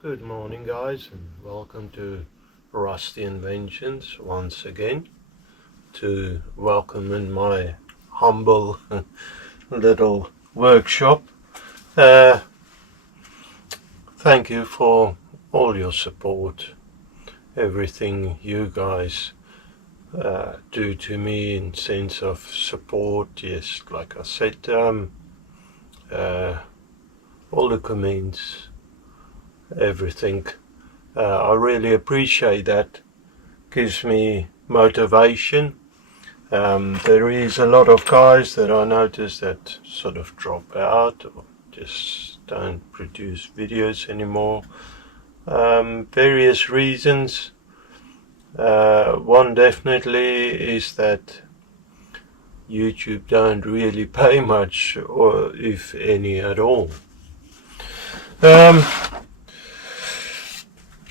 Good morning, guys, and welcome to Rusty Inventions once again. To welcome in my humble little workshop. Thank you for all your support, everything you guys do to me in sense of support. Yes, like I said, all the comments, everything. I really appreciate that. Gives me motivation. There is a lot of guys that I notice that sort of drop out or just don't produce videos anymore. Various reasons. One definitely is that YouTube don't really pay much, or if any at all.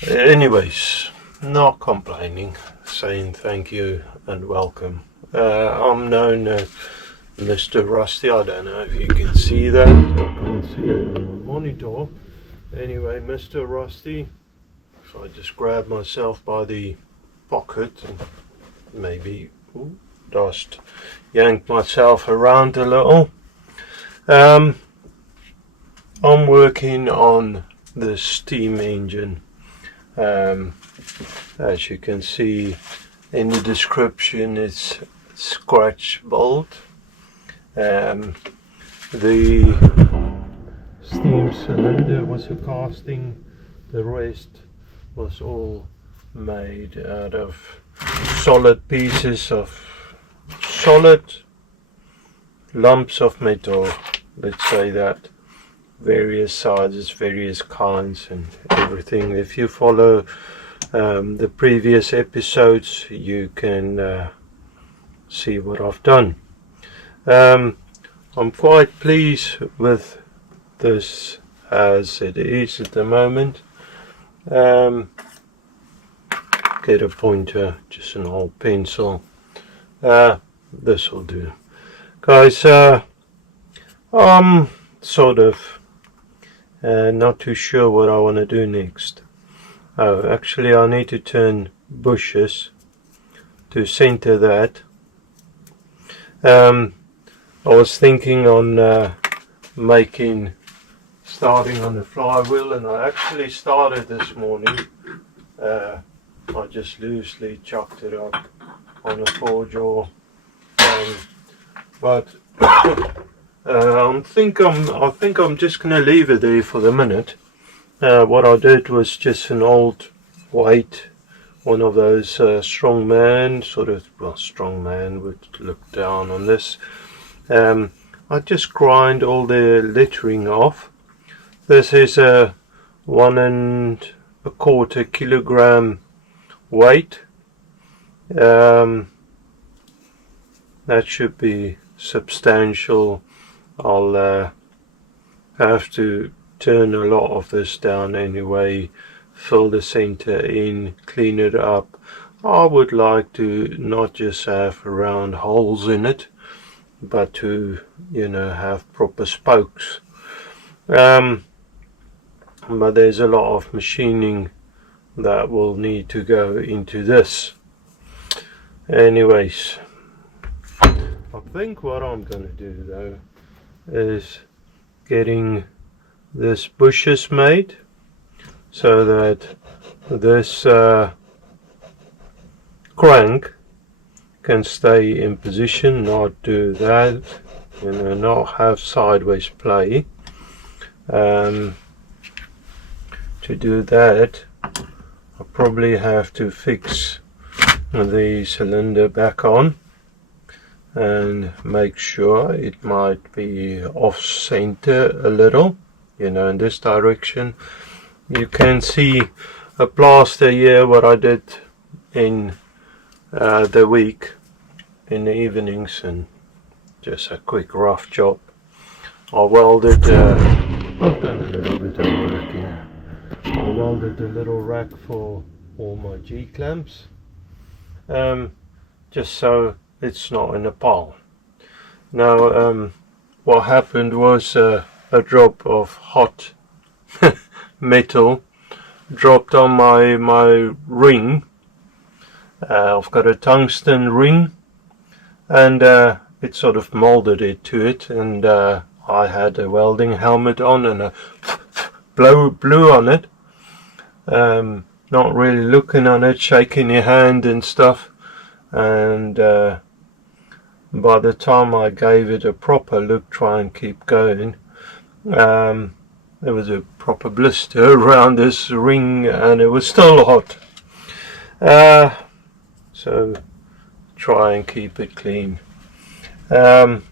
Anyways, not complaining, saying thank you and welcome. I'm known as Mr. Rusty. I don't know if you can see that. I can't see it on my monitor. Anyway, Mr. Rusty. If I just grab myself by the pocket and maybe just yank myself around a little. I'm working on the steam engine. As you can see in the description, it's scratch bolt. The steam cylinder was a casting, the rest was all made out of solid pieces of solid lumps of metal, let's say that. Various sizes, various kinds and everything. If you follow the previous episodes, you can see what I've done. I'm quite pleased with this as it is at the moment. Get a pointer, just an old pencil. This will do. Guys, I'm sort of not too sure what I want to do next. Oh, actually I need to turn bushes to center that. I was thinking on starting on the flywheel, and I actually started this morning. I just loosely chucked it up on a 4-jaw, but I think I'm just gonna leave it there for the minute. What I did was just an old weight, one of those strongman sort of. Well, strongman would look down on this. I just grind all the lettering off. This is a 1¼ kilogram weight. That should be substantial. I'll have to turn a lot of this down anyway, fill the center in, clean it up. I would like to not just have round holes in it, but to, have proper spokes. But there's a lot of machining that will need to go into this. Anyways, I think what I'm going to do though is getting this bushes made so that this crank can stay in position, not do that, not have sideways play. To do that, I probably have to fix the cylinder back on and make sure it might be off center a little, in this direction. You can see a plaster here, what I did in the week in the evenings, and just a quick rough job. I welded I've done a little bit of work here. I welded a little rack for all my G-clamps, just so it's not in a pile. Now what happened was a drop of hot metal dropped on my ring. I've got a tungsten ring, and it sort of molded it to it, and I had a welding helmet on and a blew on it, not really looking on it, shaking your hand and stuff, and by the time I gave it a proper look, try and keep going, there was a proper blister around this ring, and it was still hot. So try and keep it clean. The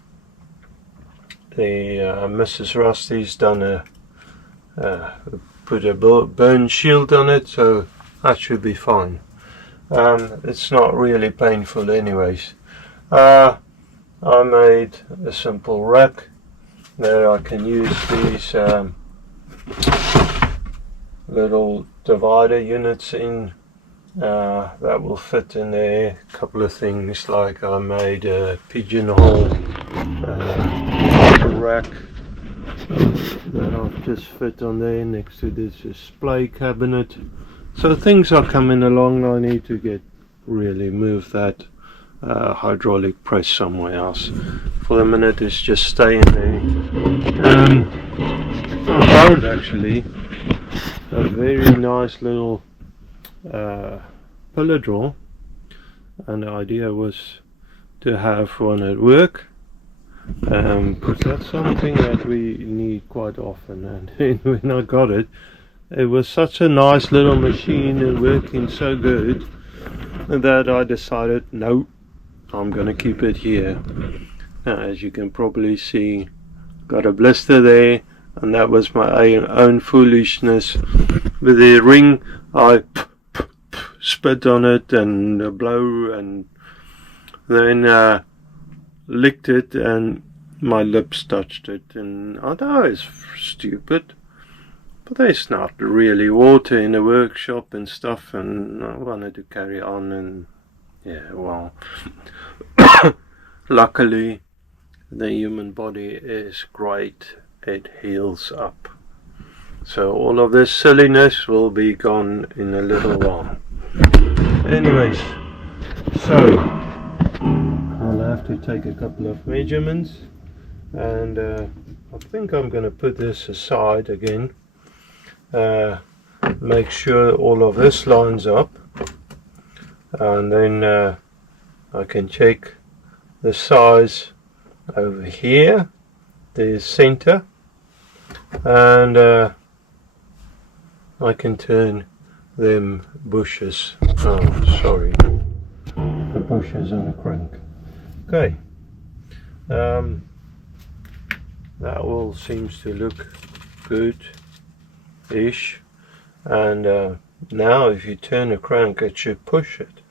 Mrs. Rusty's done put a burn shield on it, so that should be fine. It's not really painful anyways. I made a simple rack that I can use these little divider units in, that will fit in there. A couple of things, like I made a pigeonhole rack that I've just fit on there next to this display cabinet. So things are coming along. I need to really move that hydraulic press somewhere else. For the minute it's just staying there. I found actually a very nice little pillar drawer, and the idea was to have one at work, because that's something that we need quite often. And when I got it, it was such a nice little machine and working so good that I decided, no, I'm gonna keep it here. Now, as you can probably see, got a blister there, and that was my own foolishness. With the ring, I spit on it and blow, and then licked it, and my lips touched it, and I know it's stupid, but there's not really water in the workshop and stuff, and I wanted to carry on, and yeah, well, luckily the human body is great, it heals up. So all of this silliness will be gone in a little while. Anyways, so I'll have to take a couple of measurements, and I think I'm going to put this aside again, make sure all of this lines up, and then I can check the size over here, the center, and I can turn them bushes, the bushes on the crank. Okay, that all seems to look good-ish, and now if you turn the crank it should push it.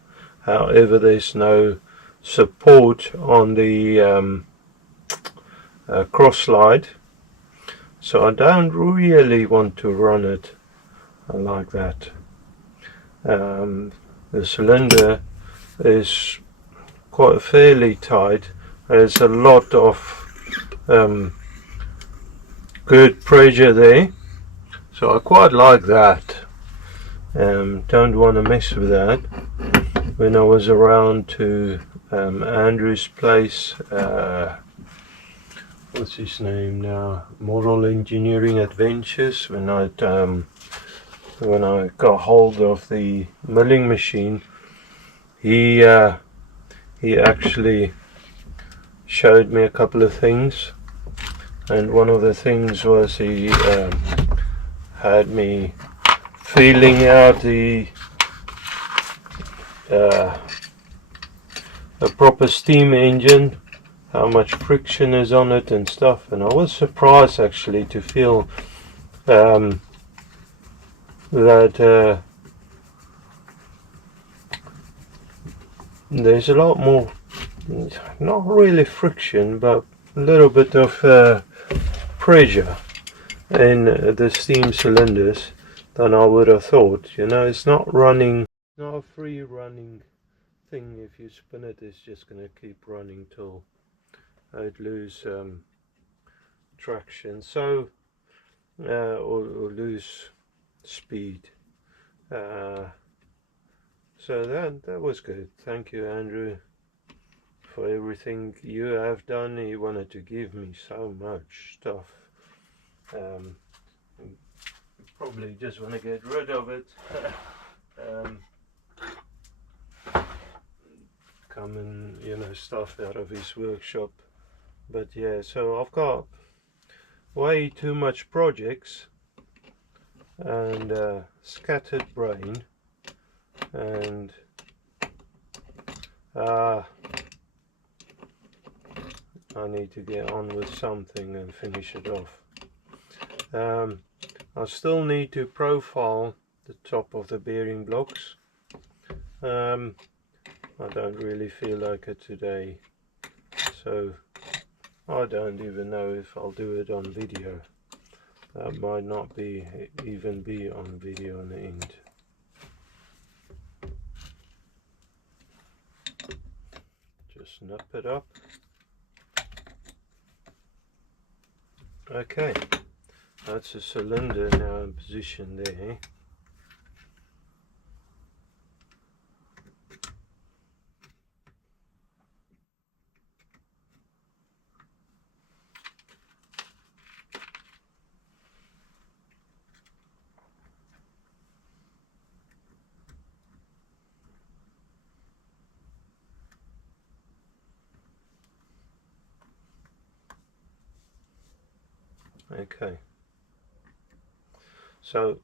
However, there's no support on the cross slide, so I don't really want to run it like that. The cylinder is quite fairly tight. There's a lot of good pressure there, so I quite like that. Don't want to mess with that. When I was around to Andrew's place, what's his name now, Moral Engineering Adventures, when I got hold of the milling machine, he actually showed me a couple of things, and one of the things was he had me feeling out a proper steam engine, how much friction is on it and stuff, and I was surprised actually to feel that there's a lot more, not really friction, but a little bit of pressure in the steam cylinders than I would have thought. You know, it's not running, not a free running thing. If you spin it, it's just going to keep running till it lose traction, so or lose speed. So that was good. Thank you, Andrew, for everything you have done. He wanted to give me so much stuff. Probably just want to get rid of it. Coming, stuff out of his workshop. But yeah, so I've got way too much projects and scattered brain, and I need to get on with something and finish it off. I still need to profile the top of the bearing blocks. I don't really feel like it today, so I don't even know if I'll do it on video. That might not even be on video in the end. Just snap it up. Okay, that's a cylinder now in position there. Okay, so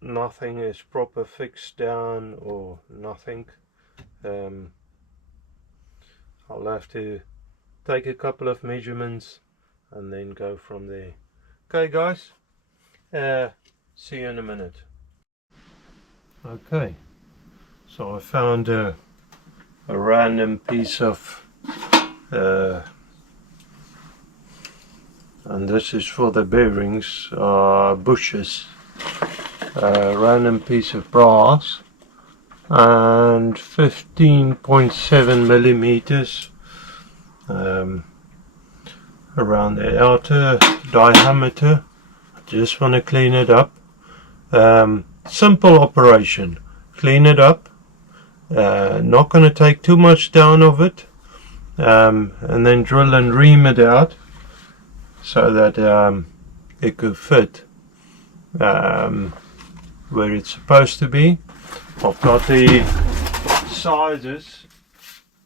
nothing is proper fixed down or nothing. I'll have to take a couple of measurements and then go from there. Okay guys, see you in a minute. Okay, so I found a random piece of and this is for the bearings, bushes, random piece of brass, and 15.7 millimeters around the outer diameter. I just want to clean it up. Simple operation, clean it up, not going to take too much down of it, and then drill and ream it out so that it could fit where it's supposed to be. I've got the sizes.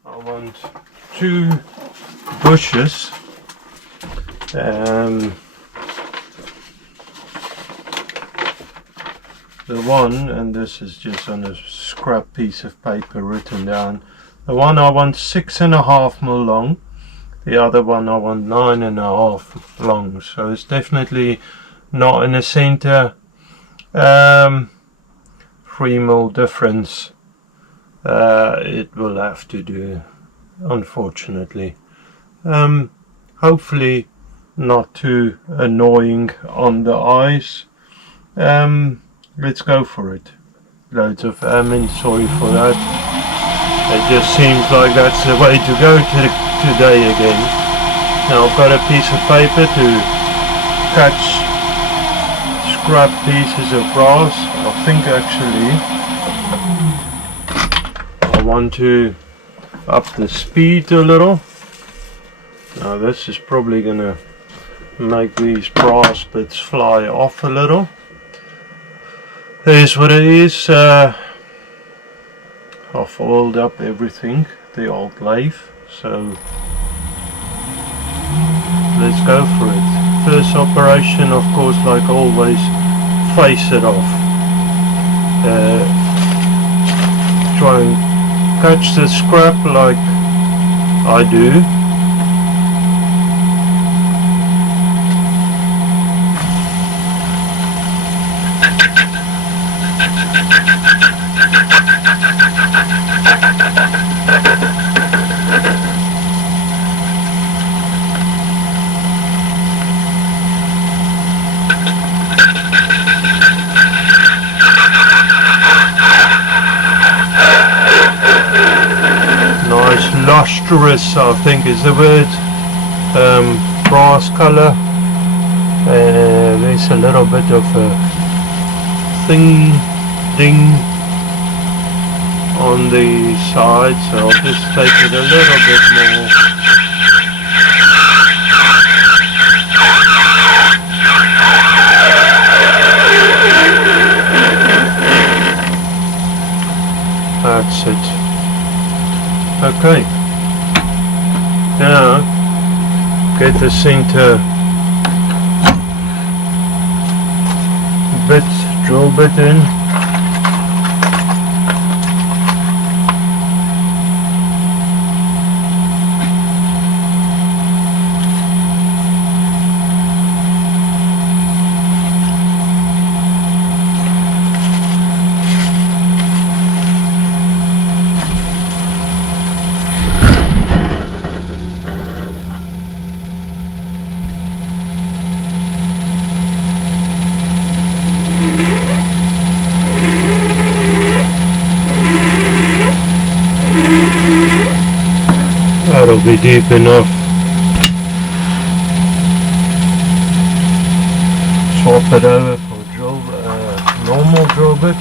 I want 2 bushes, the one, and this is just on a scrap piece of paper written down, the one I want 6.5mm long, the other one I want 9.5 long, so it's definitely not in the center. 3mm difference, it will have to do, unfortunately. Hopefully not too annoying on the eyes. Let's go for it. Loads of sorry for that. It just seems like that's the way to go today again. Now I've got a piece of paper to catch scrap pieces of brass. I think actually I want to up the speed a little. Now this is probably gonna make these brass bits fly off a little. Here's what it is. I've oiled up everything, the old lathe, so let's go for it. First operation, of course, like always, face it off. Try and catch the scrap like I do. Nice lustrous, I think is the word, brass color. There's a little bit of a thing ding on the side, so I'll just take it a little bit more. That's it. Okay. Now get the center drill bit in. That'll be deep enough. Swap it over for normal drill bit.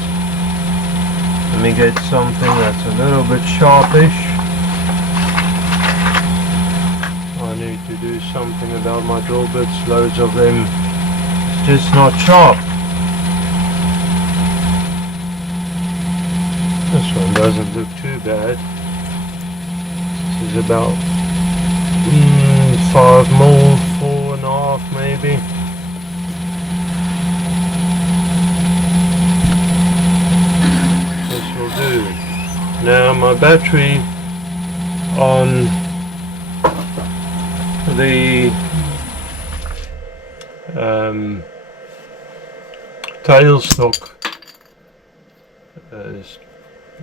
Let me get something that's a little bit sharpish. I need to do something about my drill bits. Loads of them. It's just not sharp. This one doesn't look too bad. This is about 5 mil, 4.5 maybe. This will do. Now my battery on the tailstock is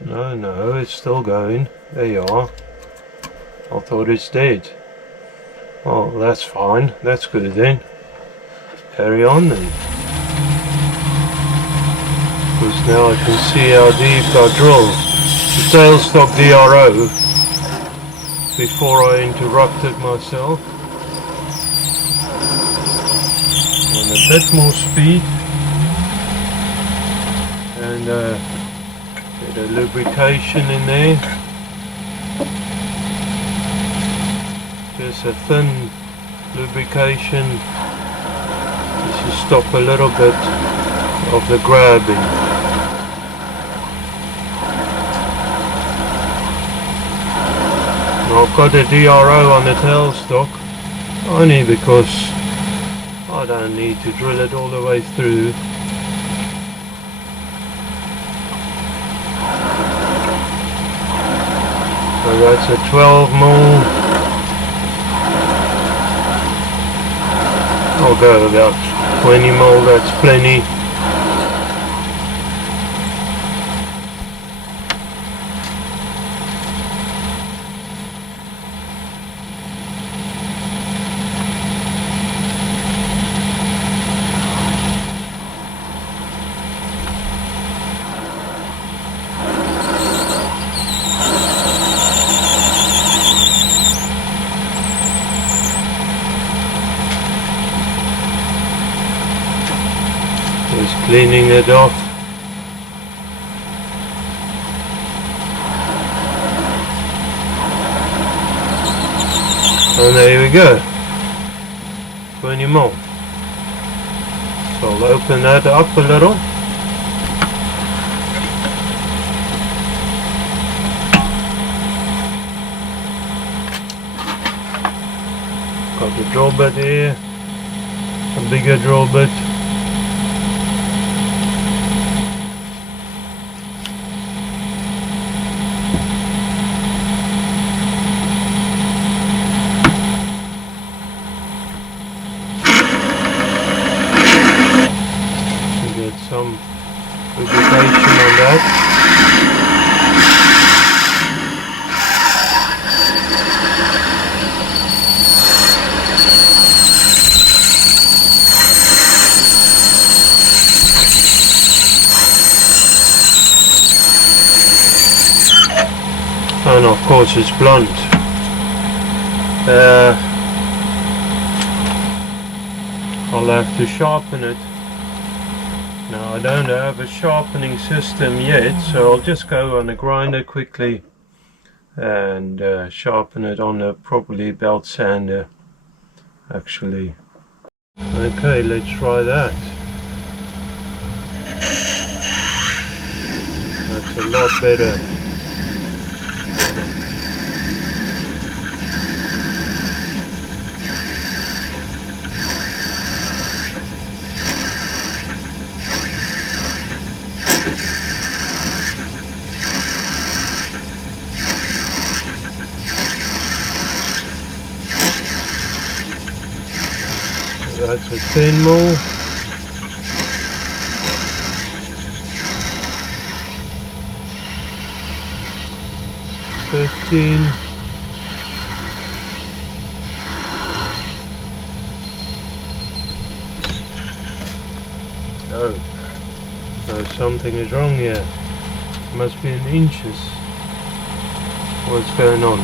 no, it's still going. There you are. I thought it's dead. Oh, that's fine. That's good then. Carry on then. Because now I can see how deep I drill. The tailstock DRO, before I interrupted myself. And a bit more speed. And get a lubrication in there. Just a thin lubrication just to stop a little bit of the grabbing. Now I've got a DRO on the tailstock only because I don't need to drill it all the way through. So that's a 12 mil. I'll go about 20 mil, that's plenty. Just cleaning it off. And there we go. 20 more. So I'll open that up a little. Got the drill bit here. A bigger drill bit. Some lubrication on that. And of course it's blunt. I'll have to sharpen it. Now I don't have a sharpening system yet, so I'll just go on a grinder quickly and sharpen it on a probably belt sander actually. Okay, let's try that. That's a lot better. That's a 10 mil. Oh, no, something is wrong here. Must be in inches. What's going on?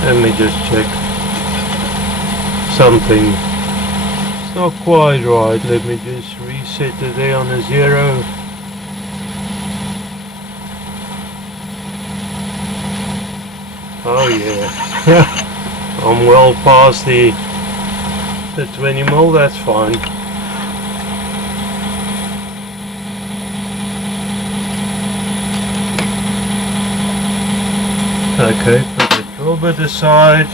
Let me just check something. It's not quite right. Let me just reset it there on a 0. Oh yeah. I'm well past the 20 mil, that's fine. Okay, put the drill bit aside,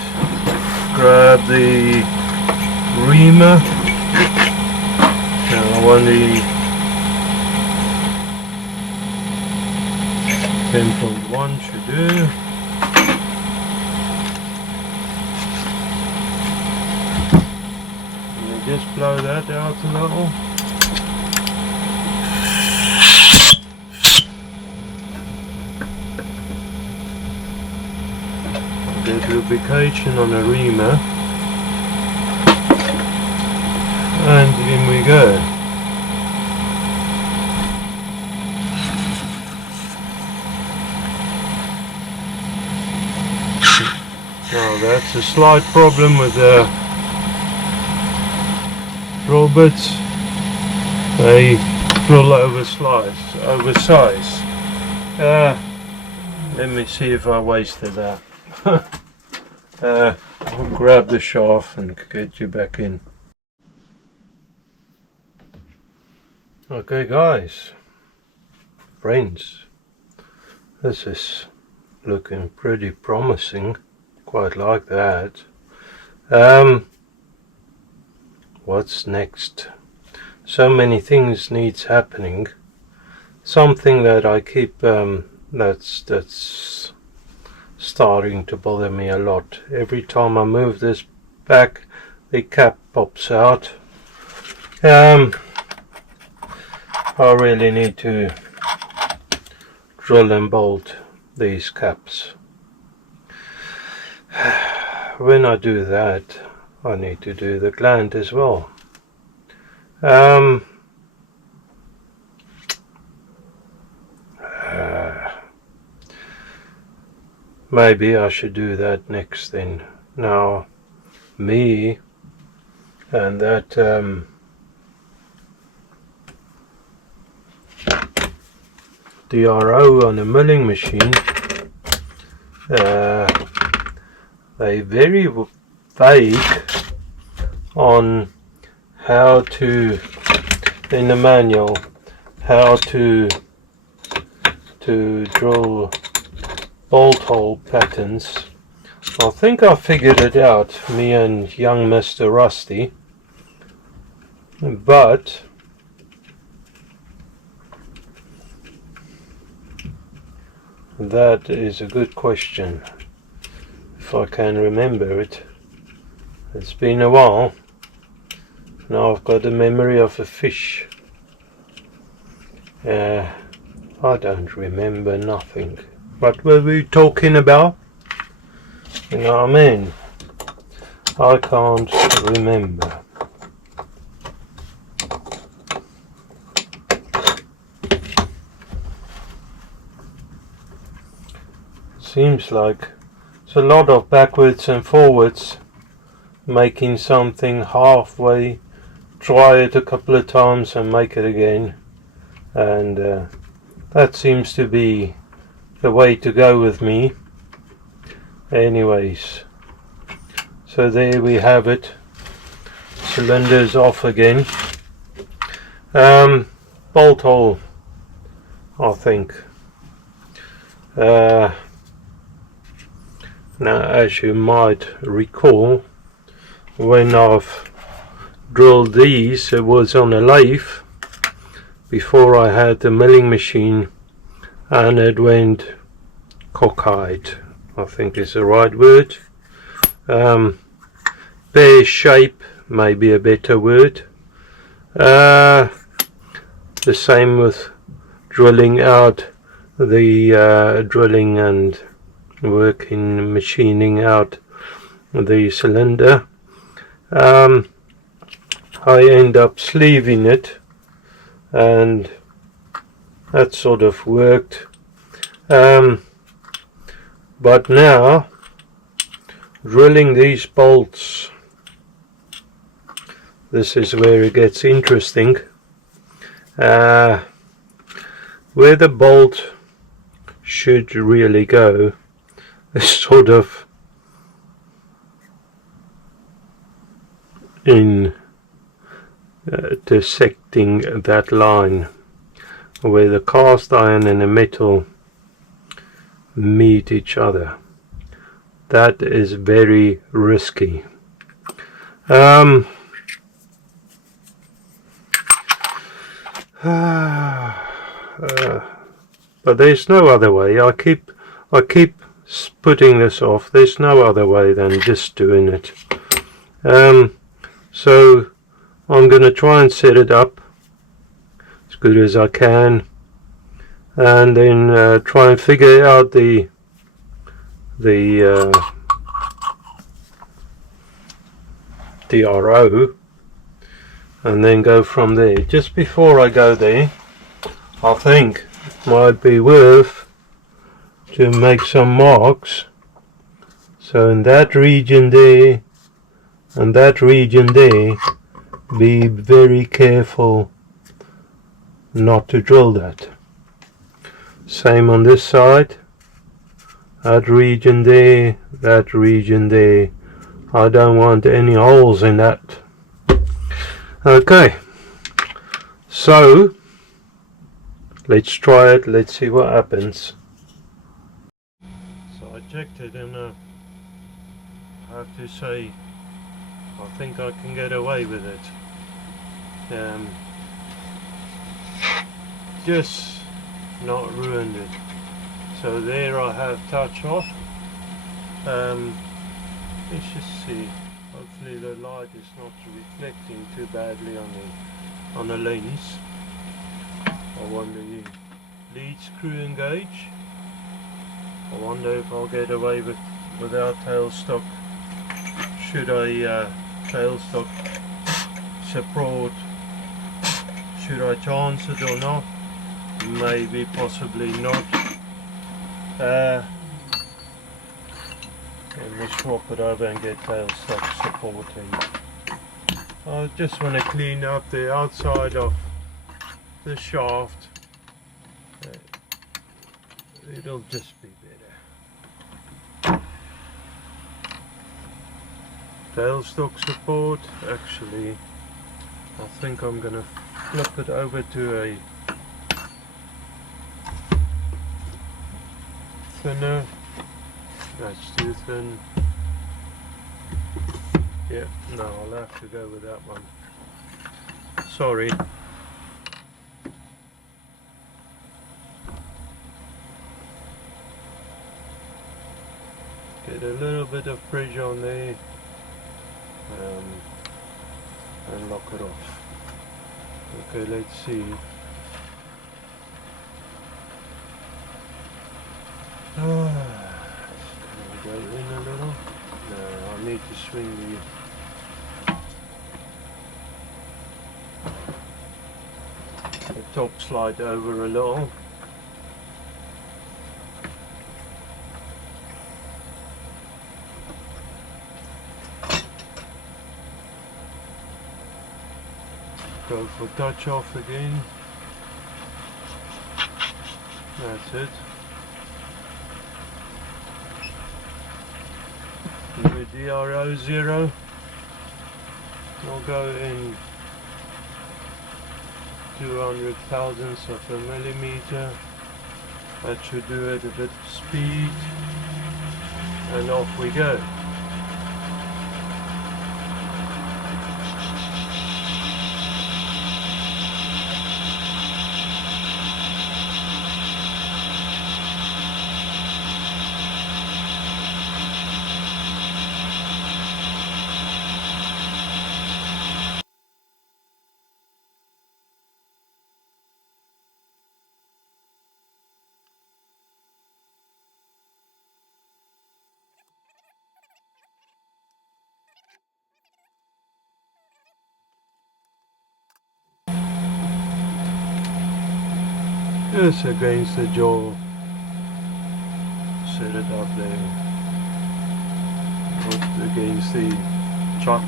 grab the reamer. Now 10.1 should do. Just blow that out a little. Get lubrication on a reamer. And in we go. Now that's a slight problem with the drill bits. They drill oversize. Let me see if I wasted that. I'll grab the shaft and get you back in. Okay guys, friends, this is looking pretty promising. Quite like that. What's next? So many things needs happening. Something that I keep that's starting to bother me a lot. Every time I move this back, the cap pops out. I really need to drill and bolt these caps. When I do that, I need to do the gland as well. Maybe I should do that next then. Now, me and that DRO on a milling machine, they very vague on how to, in the manual, how to drill bolt hole patterns. I think I figured it out, me and young Mr. Rusty, but that is a good question. If I can remember it. It's been a while. Now I've got the memory of a fish. I don't remember nothing. What were we talking about? You know what I mean? I can't remember. Seems like it's a lot of backwards and forwards making something halfway, try it a couple of times and make it again, and that seems to be the way to go with me. Anyways, so there we have it. Cylinders off again. Bolt hole, I think. Now, as you might recall, when I've drilled these, it was on a lathe before I had the milling machine, and it went cockeyed, I think is the right word. Pear shape may be a better word. The same with drilling out the drilling and working, machining out the cylinder. I end up sleeving it, and that sort of worked. But now, drilling these bolts, this is where it gets interesting. Where the bolt should really go is sort of intersecting that line where the cast iron and the metal meet each other. That is very risky. But there's no other way. I keep putting this off. There's no other way than just doing it. So I'm going to try and set it up as good as I can, and then try and figure out the DRO, and then go from there. Just before I go there, I think it might be worth to make some marks. So in that region there and that region there, be very careful not to drill that. Same on this side, that region there, that region there. I don't want any holes in that. Okay, so let's try it, let's see what happens. So I checked it, and I have to say I think I can get away with it. Just not ruined it. So there I have touch off. Let's just see. Hopefully the light is not reflecting too badly on the lens. I wonder, lead screw engage. I wonder if I'll get away without tailstock. Should I tailstock support? Should I chance it or not? Maybe, possibly not. And we'll swap it over and get tailstock support in. I just want to clean up the outside of the shaft. It'll just be better. Tailstock support, actually I think I'm gonna flip it over to a thinner. That's too thin. Yeah, no, I'll have to go with that one. Sorry. Get a little bit of pressure on there, and lock it off. Okay, let's see. Can I go in a little? No, I need to swing the top slide over a little. Go for touch off again. That's it. With DRO 0, we'll go in 200 thousandths of a millimeter. That should do it a bit of speed, and off we go. Just against the jaw, set it up there, put against the chuck.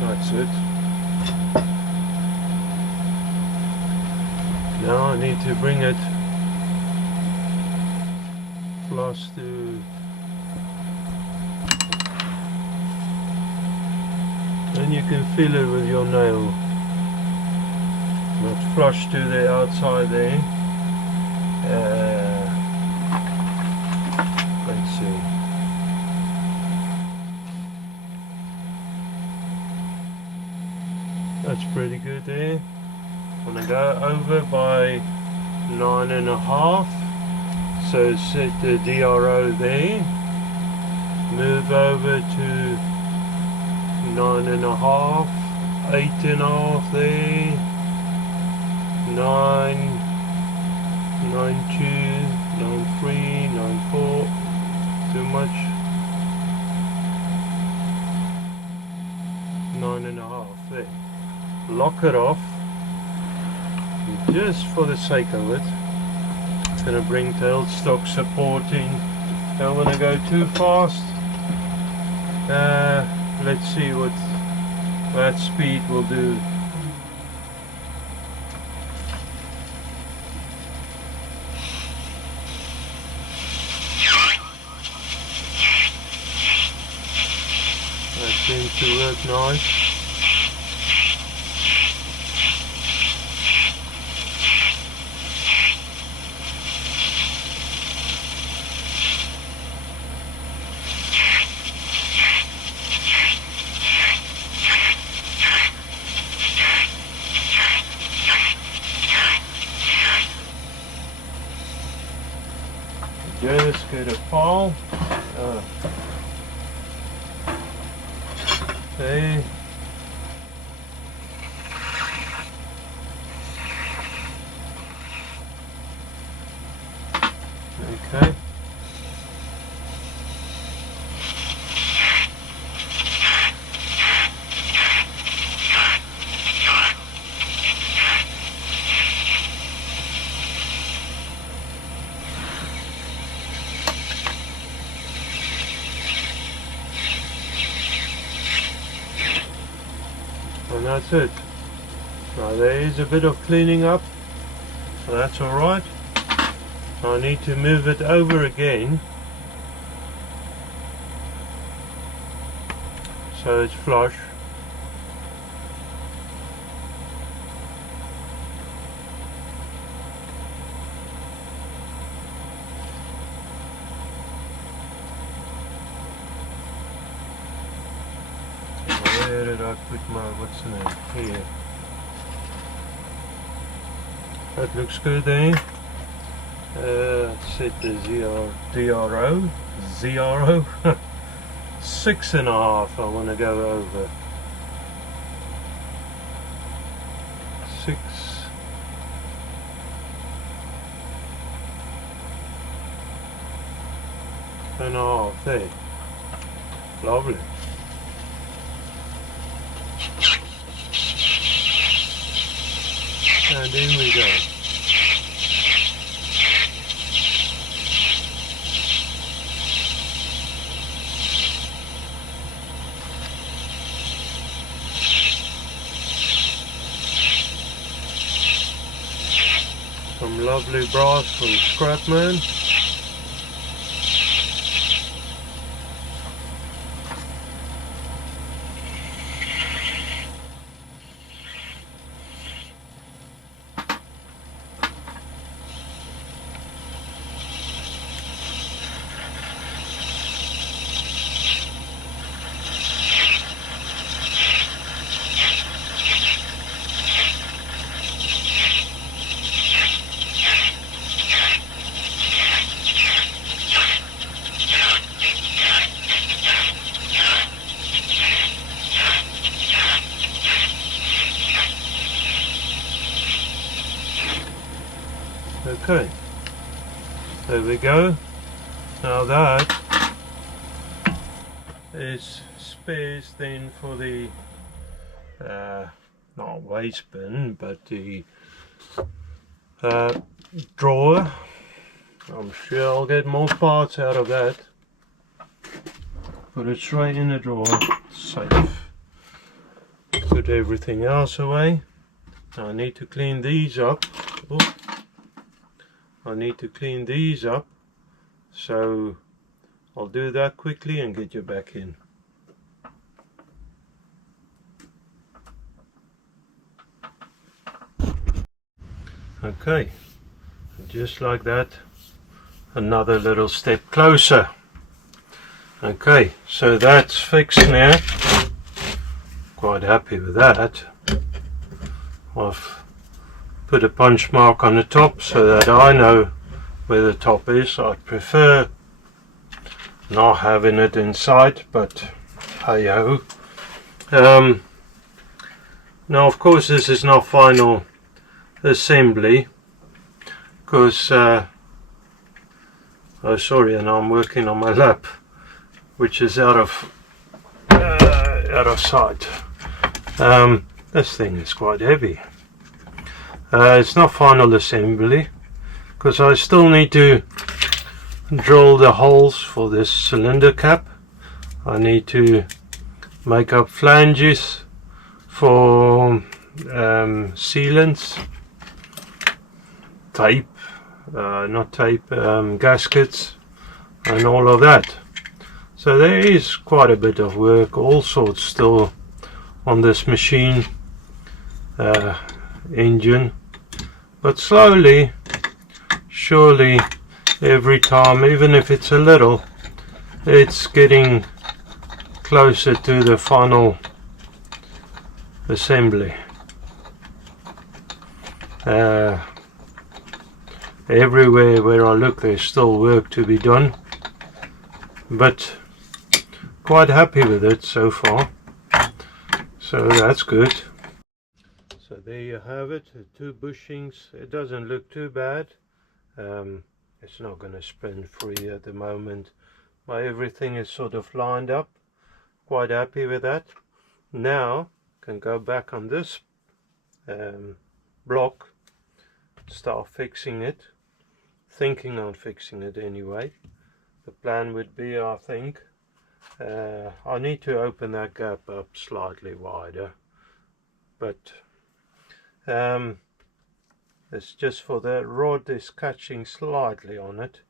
That's it. Now I need to bring it flush to, and you can feel it with your nail. Not flush to the outside there. Let's see. That's pretty good there. I'm gonna go over by 9.5. So set the DRO there. Move over to 9.5, 8.5 there. 9, 9.2, 9.3, 9.4, too much. 9.5 there. Lock it off, just for the sake of it. It's going to bring tailstock supporting. Don't want to go too fast. Let's see what that speed will do. Seems to work nice. Just get a file. Okay. Okay. And that's it. Now there is a bit of cleaning up, so that's alright. I need to move it over again so it's flush. Where did I put my, what's the name? Here. That looks good there. Set the DRO. 6.5 I want to go over. 6.5 there. Lovely. And in we go. lovely brass from Scrapman. Okay, there we go. Now that is space then for the not waste bin, but the drawer. I'm sure I'll get more parts out of that. Put it straight in the drawer, safe. Put everything else away. Now I need to clean these up. Oops. I need to clean these up, so I'll do that quickly and get you back in. Okay, just like that, another little step closer. Okay, so that's fixed now. Quite happy with that. I've put a punch mark on the top so that I know where the top is. I prefer not having it inside, but hey ho. Now of course this is not final assembly, because oh sorry, and I'm working on my lap, which is out of sight. This thing is quite heavy. It's not final assembly because I still need to drill the holes for this cylinder cap. I need to make up flanges for sealants, tape, not tape, gaskets and all of that. So there is quite a bit of work, all sorts still on this machine engine. But slowly, surely, every time, even if it's a little, it's getting closer to the final assembly. Everywhere where I look, there's still work to be done, but quite happy with it so far, so that's good. So there you have it, the two bushings. It doesn't look too bad. It's not going to spin free at the moment, but everything is sort of lined up. Quite happy with that. Now can go back on this block, start fixing it, thinking on fixing it anyway. The plan would be, I think, I need to open that gap up slightly wider, but it's just for the rod is catching slightly on it.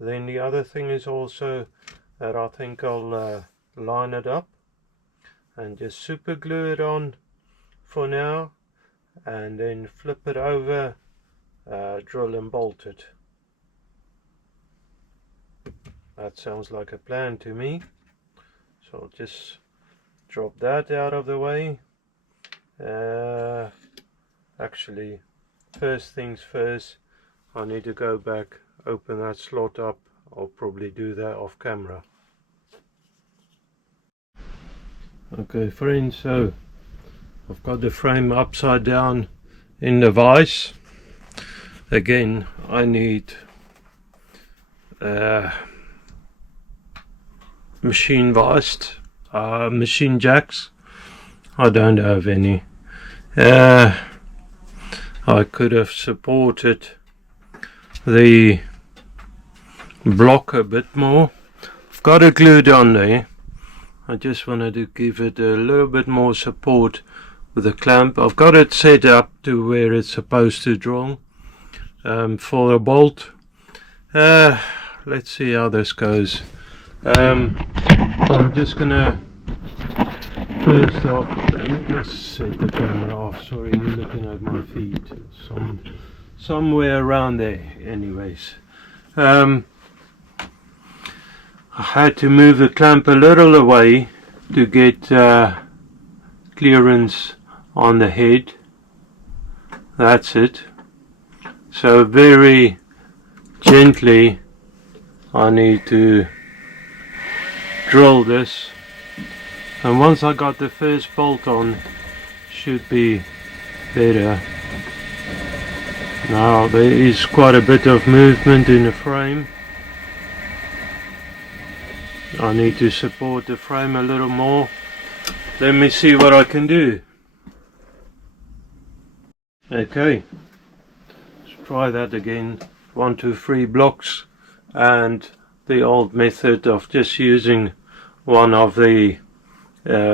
Then the other thing is also that I think I'll line it up and just super glue it on for now, and then flip it over, drill and bolt it. That sounds like a plan to me. So I'll just drop that out of the way. Actually, first things first, I need to go back, open that slot up. I'll probably do that off camera. Okay friends, so I've got the frame upside down in the vise. Again, I need machine vise, machine jacks. I don't have any. I could have supported the block a bit more. I've got it glued on there. I just wanted to give it a little bit more support with a clamp. I've got it set up to where it's supposed to drill. for a bolt. Let's see how this goes. I'm just gonna first off, let me just set the camera off. Sorry, you're looking at my feet. Somewhere around there. Anyways, I had to move the clamp a little away to get clearance on the head. That's it. So very gently I need to drill this, and once I got the first bolt on, should be better. Now there is quite a bit of movement in the frame. I need to support the frame a little more. Let me see what I can do. Okay, let's try that again. 1, 2, 3 blocks, and the old method of just using one of the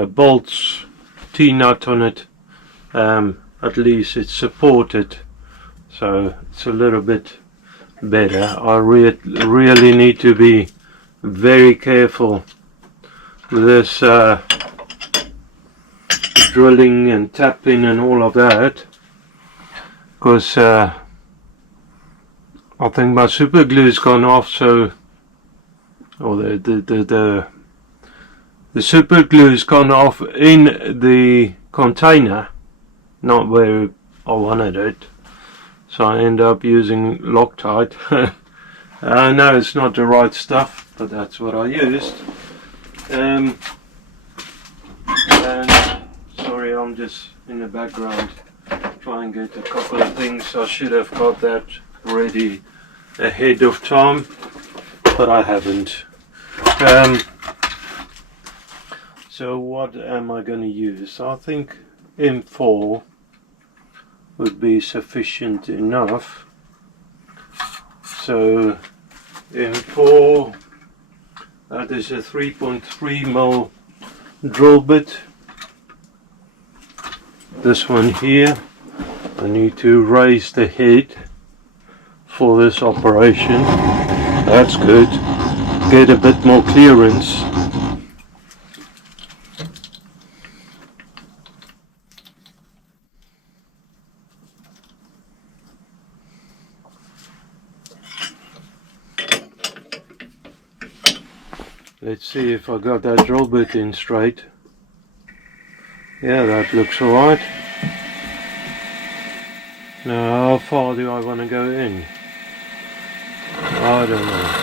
bolts, T-nut on it. At least it's supported, so it's a little bit better. I really need to be very careful with this drilling and tapping and all of that, because I think my super glue's gone off, so the super glue's gone off in the container, not where I wanted it, so I end up using Loctite. I know it's not the right stuff, but that's what I used. And sorry, I'm just in the background trying to get a couple of things. I should have got that ready ahead of time, but I haven't. So what am I going to use? I think M4 would be sufficient enough. So M4, that is a 3.3mm drill bit. This one here, I need to raise the head for this operation. That's good. Get a bit more clearance. Let's see if I got that drill bit in straight. Yeah, that looks alright. Now, how far do I want to go in? I don't know.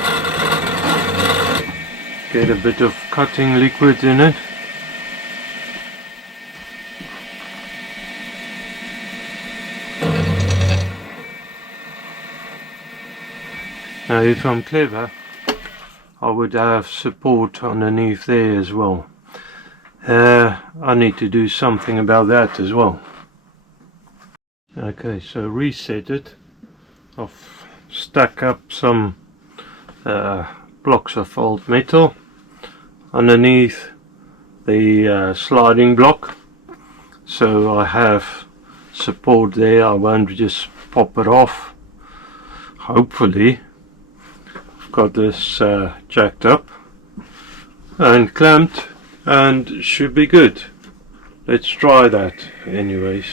Get a bit of cutting liquid in it. Now, if I'm clever, I would have support underneath there as well. I need to do something about that as well. Okay, so reset it. I've stuck up some blocks of old metal underneath the sliding block, so I have support there. I won't just pop it off. Hopefully I've got this jacked up and clamped and should be good. Let's try that anyways.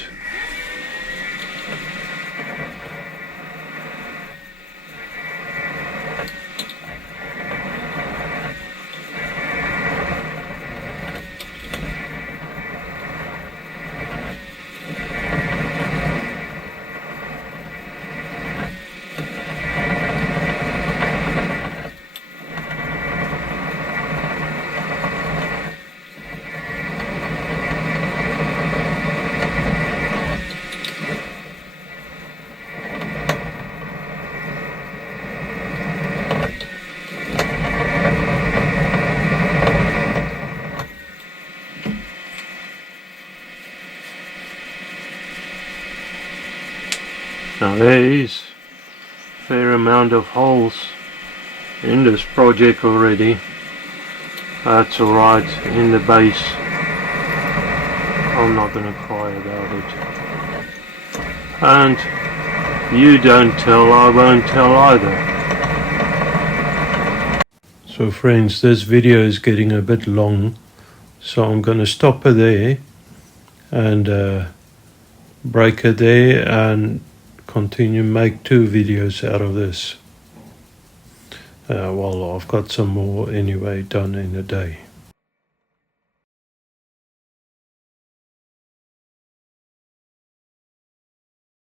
Now there is a fair amount of holes in this project already. That's alright in the base. I'm not going to cry about it. And You don't tell, I won't tell either. So friends, this video is getting a bit long, so I'm going to stop it there and break it there and continue make 2 videos out of this. Well, I've got some more anyway done in a day.